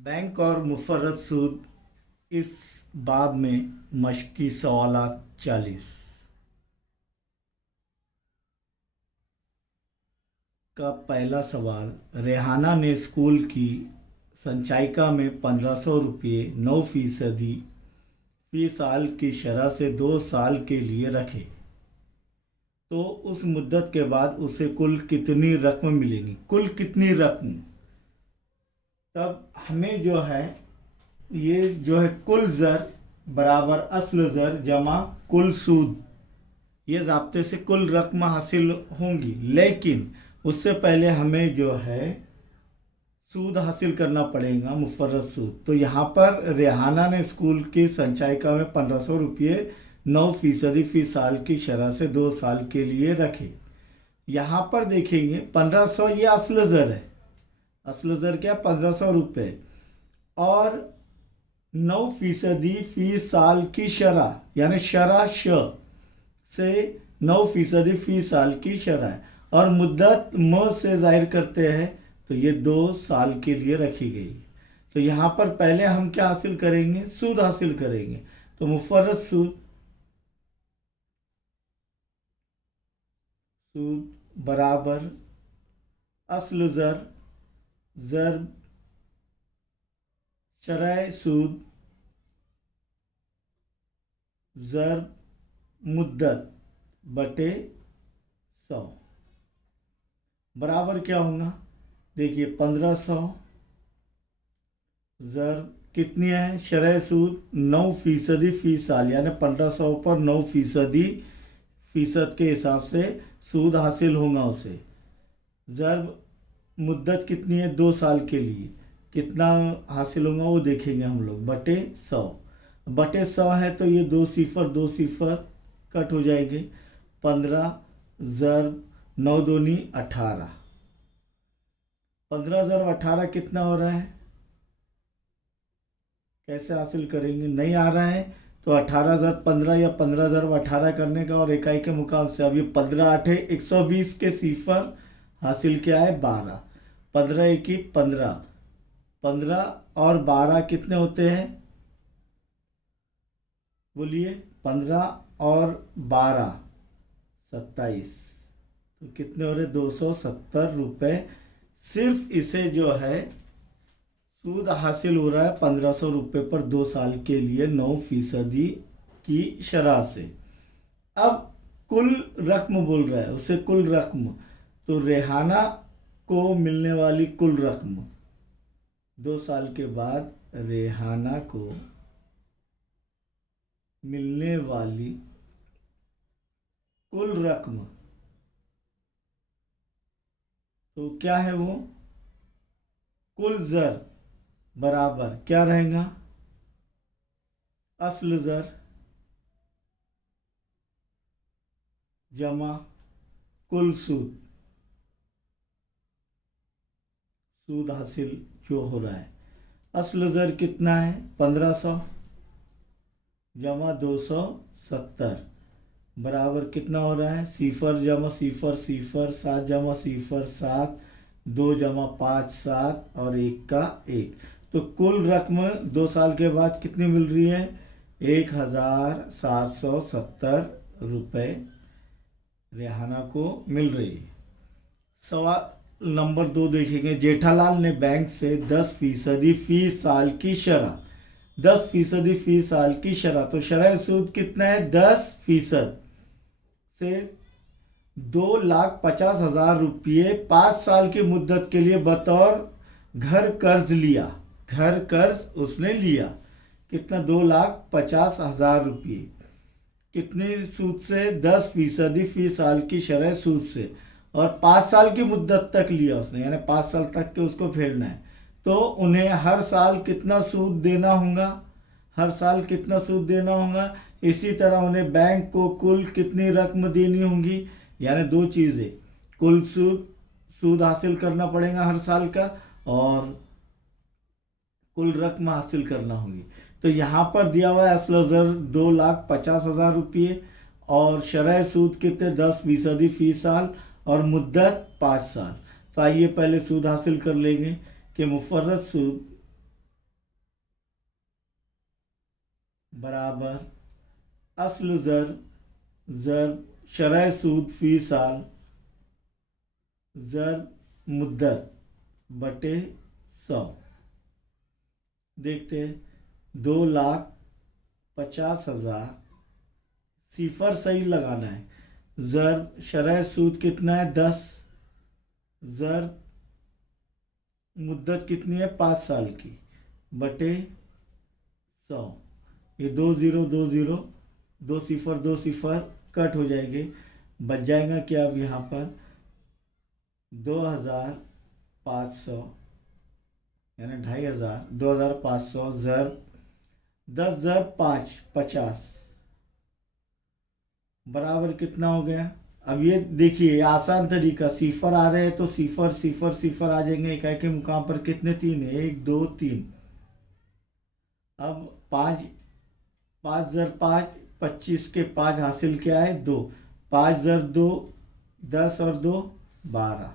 Bank और मुफर्रत सूद इस बाब में मश्की सवालात 40 का पहला सवाल। रेहाना ने स्कूल की संचायिका में 1500 रुपये 9% फी साल की शरह से 2 साल के लिए रखे, तो उस मुद्दत के बाद उसे कुल कितनी रकम मिलेगी? कुल कितनी रकम? तब हमें जो है ये जो है कुल ज़र बराबर असल ज़र जमा कुल सूद, ये ज़ाब्ते से कुल रकम हासिल होंगी। लेकिन उससे पहले हमें जो है सूद हासिल करना पड़ेगा, मुफर्रत सूद। तो यहाँ पर रेहाना ने स्कूल की संचायिका में 1500 रुपये 9% फी साल की शरह से 2 साल के लिए रखे। यहाँ पर देखेंगे 1500 ये असल ज़र है। असल ज़र क्या? 1500 रुपये और 9% फी साल की शरह, यानी शरह से 9% फी साल की शरह, और मुद्दत म से जाहिर करते हैं तो ये 2 साल के लिए रखी गई। तो यहाँ पर पहले हम क्या हासिल करेंगे? सूद हासिल करेंगे। तो मुफर्रत सूद बराबर असल ज़र ज़र शरह सूद ज़र मुद्दत बटे 100 बराबर क्या होगा? देखिए 1500 ज़र कितनी है? शरह सूद 9% फी साल, यानी 1500 पर 9% के हिसाब से सूद हासिल होगा उसे। ज़र मुद्दत कितनी है? 2 साल के लिए। कितना हासिल होगा वो देखेंगे हम लोग, बटे 100। बटे 100 है तो ये 2 सिफर कट हो जाएंगे। 15 ज़र 9 दूनी 18। 15 ज़र 18 कितना हो रहा है? कैसे हासिल करेंगे? नहीं आ रहा है तो 18 ज़र 15 या 15 ज़र 18 करने का और इकाई के मुकाबले से। अब ये 15 8 120 के सिफर हासिल किया है 12। 15 1 15, 15 और 12 कितने होते हैं? बोलिए। 15 और 12 27, तो कितने हो रहे? 270 रुपये। सिर्फ इसे जो है सूद हासिल हो रहा है 1500 रुपये पर 2 साल के लिए 9% की शरह से। अब कुल रकम बोल रहा है उसे, कुल रकम। तो रेहाना को मिलने वाली कुल रकम 2 साल के बाद रेहाना को मिलने वाली कुल रकम, तो क्या है वो? कुल ज़र बराबर क्या रहेगा? असल ज़र जमा कुल सूद, सूद हासिल जो हो रहा है। असल ज़र कितना है? 1500 जमा 270 बराबर कितना हो रहा है? सिफर जमा सिफर 7 जमा सिफर 7, 2 जमा 5 7 और 1 का 1। तो कुल रकम 2 साल के बाद कितनी मिल रही है? 1770 रुपये रेहाना को मिल रही है। सवाल नंबर 2 देखेंगे। जेठालाल ने बैंक से 10% फी साल की शरह, 10% फी साल की शरह, तो शरह सूद कितना है? 10% से 2,50,000 रुपये 5 साल की मुद्दत के लिए बतौर घर कर्ज लिया। घर कर्ज उसने लिया। कितना? 2,50,000 रुपये। कितने सूद से? 10% फी साल की शरह सूद से, और 5 साल की मुद्दत तक लिया उसने, यानी 5 साल तक के उसको फेरना है। तो उन्हें हर साल कितना सूद देना होगा? हर साल कितना सूद देना होगा? इसी तरह उन्हें बैंक को कुल कितनी रकम देनी होगी? यानी 2 चीज़ें, कुल सूद हासिल करना पड़ेगा हर साल का, और कुल रकम हासिल करना होगी। तो यहाँ पर दिया हुआ है असल ज़र 2,50,000 रुपये और शरह सूद कितने? 10% फी साल और मुद्दत 5 साल। तो आइए पहले सूद हासिल कर लेंगे कि मुफर्रत सूद बराबर अस्ल ज़र शरह सूद फी साल ज़र मुद्दत बटे 100। देखते हैं 2,50,000 सिफर सही लगाना है। ज़र शरह सूद कितना है 10, ज़र मुद्दत कितनी है 5 साल की बटे 100। ये 2 0 2 0 2 सिफर 2 सिफर कट हो जाएंगे, बच जाएगा क्या अब यहाँ पर 2,500 यानी 2,500, 2,500 ज़र 10 ज़र 5 50 बराबर कितना हो गया। अब ये देखिए आसान तरीका, सिफर आ रहे हैं तो सिफर सिफर सिफर आ जाएंगे, इकाई के मुकाम पर कितने 3 है 1 2 3। अब 5 5 ज़र 5 25 के 5 हासिल क्या है 2, 5 ज़र 2 10 और 2 12,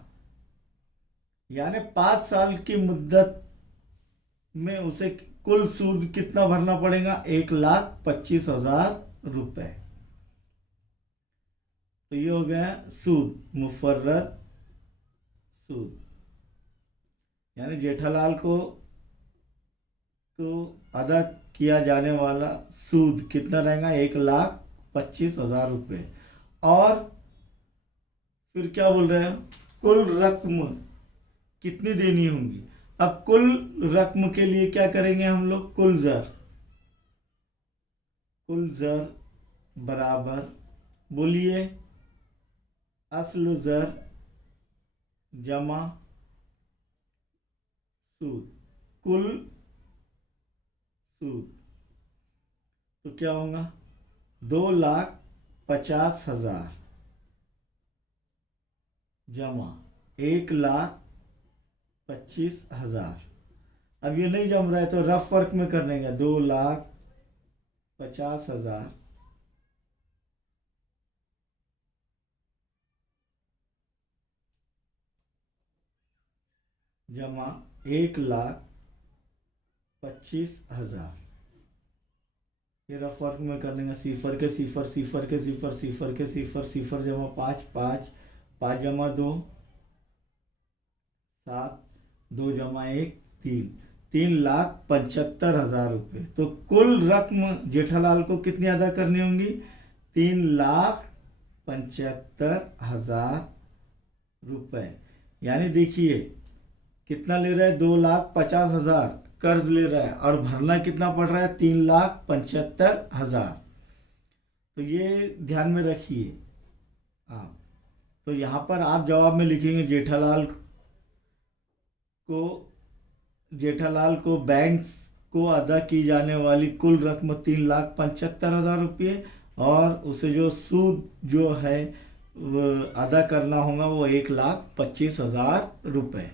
यानी 5 साल की मुद्दत में उसे कुल सूद कितना भरना पड़ेगा 1,25,000 रुपए। तो ये हो गया सूद मुफर्रद सूद, यानी जेठालाल को अदा किया जाने वाला सूद कितना रहेगा 1,25,000 रुपये। और फिर क्या बोल रहे हैं कुल रकम कितनी देनी होंगी। अब कुल रकम के लिए क्या करेंगे हम लोग, कुल ज़र बराबर बोलिए अस्ल ज़र जमा सूद कुल सूद, तो क्या होगा 2,50,000 जमा 1,25,000। अब ये नहीं जम रहा है तो रफ वर्क में कर लेंगे 2,50,000 जमा 1,25,000। ये रफ वर्क में कर देंगे सिफर के सिफर सिफर के सिफर सिफर के सिफर सिफर जमा 5 5 5 जमा 2 7 2 जमा 1 3 3,75,000 रुपये। तो कुल रकम जेठालाल को कितनी अदा करनी होंगी 3,75,000 रुपये। यानी देखिए कितना ले रहा है 2,50,000 कर्ज ले रहा है और भरना कितना पड़ रहा है 3,75,000। तो ये ध्यान में रखिए आप। तो यहाँ पर आप जवाब में लिखेंगे जेठालाल को बैंक को अदा की जाने वाली कुल रकम 3,75,000 रुपये और उसे जो सूद जो है वो अदा करना होगा वो 1,25,000 रुपये।